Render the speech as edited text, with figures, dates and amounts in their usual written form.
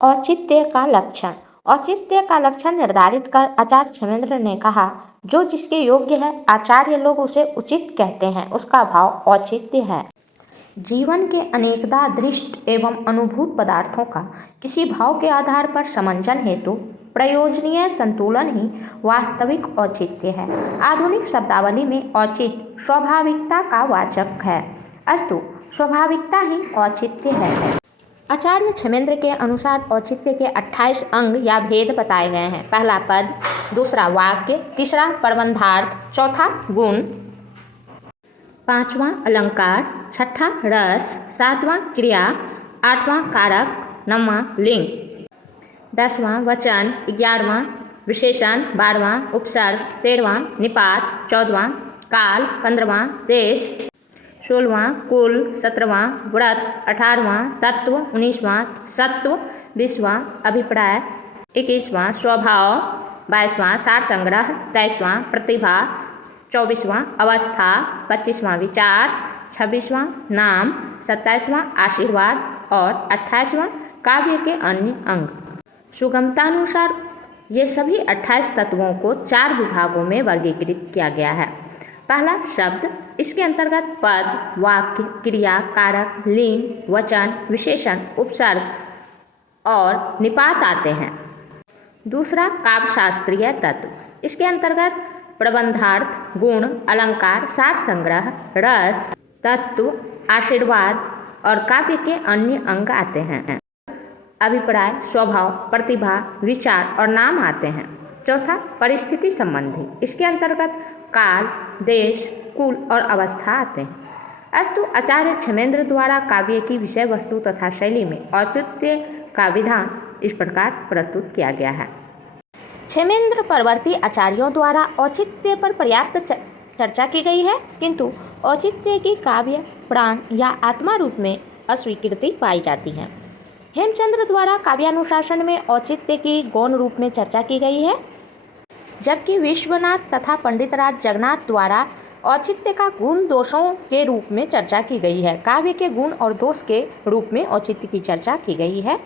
औचित्य का लक्षण। औचित्य का लक्षण निर्धारित कर आचार्य क्षेमेंद्र ने कहा, जो जिसके योग्य है आचार्य लोग उसे उचित कहते हैं, उसका भाव औचित्य है। जीवन के अनेकदा दृष्ट एवं अनुभूत पदार्थों का किसी भाव के आधार पर समंजन हेतु प्रयोजनीय संतुलन ही वास्तविक औचित्य है। आधुनिक शब्दावली में औचित्य स्वाभाविकता का वाचक है, अस्तु स्वाभाविकता ही औचित्य है। आचार्य क्षेमेंद्र के अनुसार औचित्य के 28 अंग या भेद बताए गए हैं। पहला पद, दूसरा वाक्य, तीसरा प्रबंधार्थ, चौथा गुण, पांचवां अलंकार, छठा रस, सातवां क्रिया, आठवां कारक, नौवां लिंग, 10वां वचन, 11वां विशेषण, 12वां उपसर्ग, 13वां निपात, 14वां काल, 15वां देश, 16वां कुल, 17वां व्रत, 18वां तत्व, 19वां सत्व, 20वां अभिप्राय, 21वां स्वभाव, 22वां सार संग्रह, 23वां प्रतिभा, 24वां अवस्था, 25वां विचार, 26वां नाम, 27वां आशीर्वाद और 28वां काव्य के अन्य अंग। सुगमतानुसार ये सभी 28 तत्वों को 4 विभागों में वर्गीकृत किया गया है। पहला शब्द, इसके अंतर्गत पद, वाक्य, क्रिया, कारक, लिंग, वचन, विशेषण, उपसर्ग और निपात आते हैं। दूसरा काव्यशास्त्रीय तत्व, इसके अंतर्गत प्रबंधार्थ, गुण, अलंकार, सार संग्रह, रस, तत्व, आशीर्वाद और काव्य के अन्य अंग आते हैं। अभिप्राय, स्वभाव, प्रतिभा, विचार और नाम आते हैं। चौथा परिस्थिति संबंधी, इसके अंतर्गत काल, देश, कुल और अवस्था आते हैं। अस्तु आचार्य क्षेमेंद्र द्वारा काव्य की विषय वस्तु तथा शैली में औचित्य का विधान इस प्रकार प्रस्तुत किया गया है। क्षेमेंद्र परवर्ती आचार्यों द्वारा औचित्य पर पर्याप्त चर्चा की गई है, किंतु औचित्य की काव्य, प्राण या आत्मा रूप में अस्वीकृति पाई जाती है। हेमचंद्र द्वारा काव्यानुशासन में औचित्य की गौण रूप में चर्चा की गई है, जबकि विश्वनाथ तथा पंडितराज जगन्नाथ द्वारा औचित्य का गुण दोषों के रूप में चर्चा की गई है। काव्य के गुण और दोष के रूप में औचित्य की चर्चा की गई है।